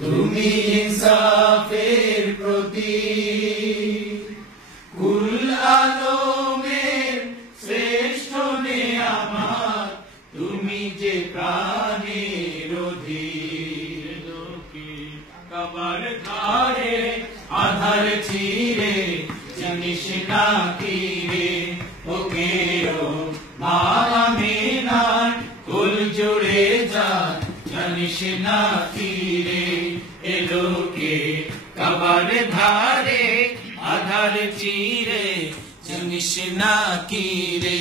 তুমি ইনসাফের প্রতীক, কুল আলমের শ্রেষ্ঠ নেয়ামত, তুমি যে প্রাণের অধীর। কাবার ধারে আধার চিরে জানিস না কি রে, ওকে ও মা আমিনার কুল জুড়ে যা জানিস না কি রে, এলোকে কাবার ধারে আধার চিরে জানিস না কি রে,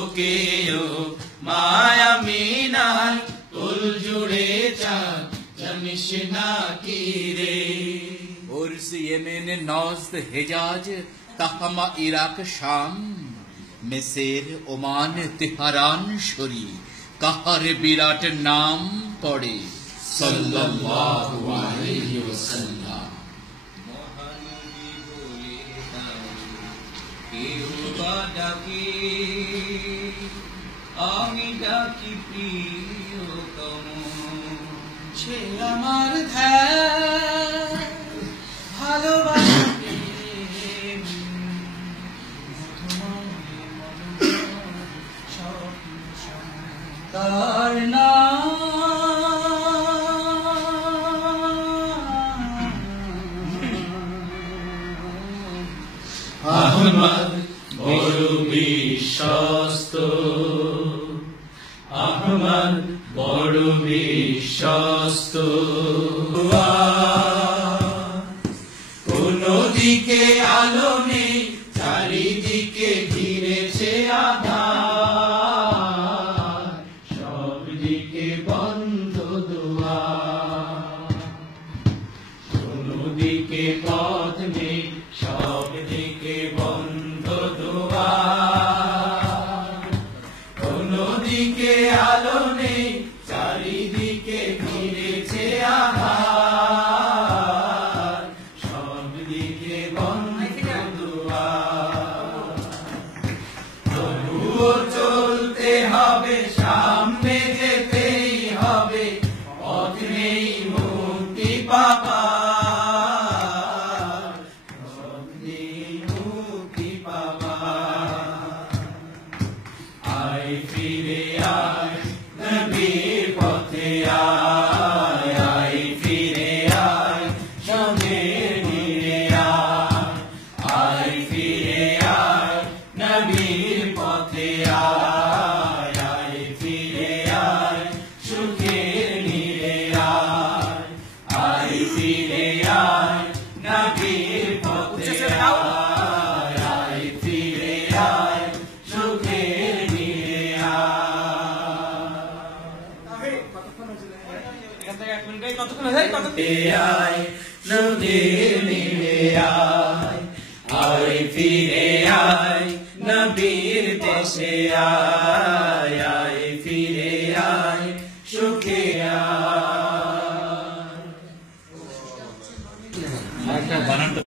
ওকে ও মা আমিনার কুল জুড়ে যা জানিস না কি রে। उर्स येमेन नौज़द हिजाज ताहमा इराक शाम, मिसेर ओमान तेहरान शरी काहर बिराट नाम पड़े सल्लल्लाहु अलैहि वसल्लम। মহানবী বলে দাও কেউ বা ডাকে, আমি ডাকি প্রিয়তম। সে আমার ধ্যান ভালোবাসা প্রেম, মধুময় মনোরম স্বপ্ন তার নাম। আহমদ বড় বিশ্বস্ত, আহমদ বড় বিশ্বস্ত। কোন দিকে আলো নেই, চারিদিকে ঘিরেছে আধার, সব দিকে বন্ধ দুয়ার। কোন দিকে পথ নেই, সব দিকে বন্ধ দুয়ার। কোন দিকে আলো নেই, চারিদিকে ঘিরেছে আধার, সব দিকে বন্ধ দুয়ার। তবুও চলতে হবে, সামনে যেতেই হবে, পথ নেই মুক্তি পাবার, পথ নেই মুক্তি পাবার। আয় ফিরে আয় নবীর পথে আয়, আয় ফিরে আয় সঙ্গের নিরে আয়, আয় ফিরে আয় নবীর পথে আয়, আয় ফিরে আয় সুখের নিরে আয়, আয় ফিরে আয় নবীর পথে আয়, আয় ফিরে আয় সুখের নিরে আয়, নদীর নিরে আয়, আয় ফিরে আয় নবীর দেশে আয়।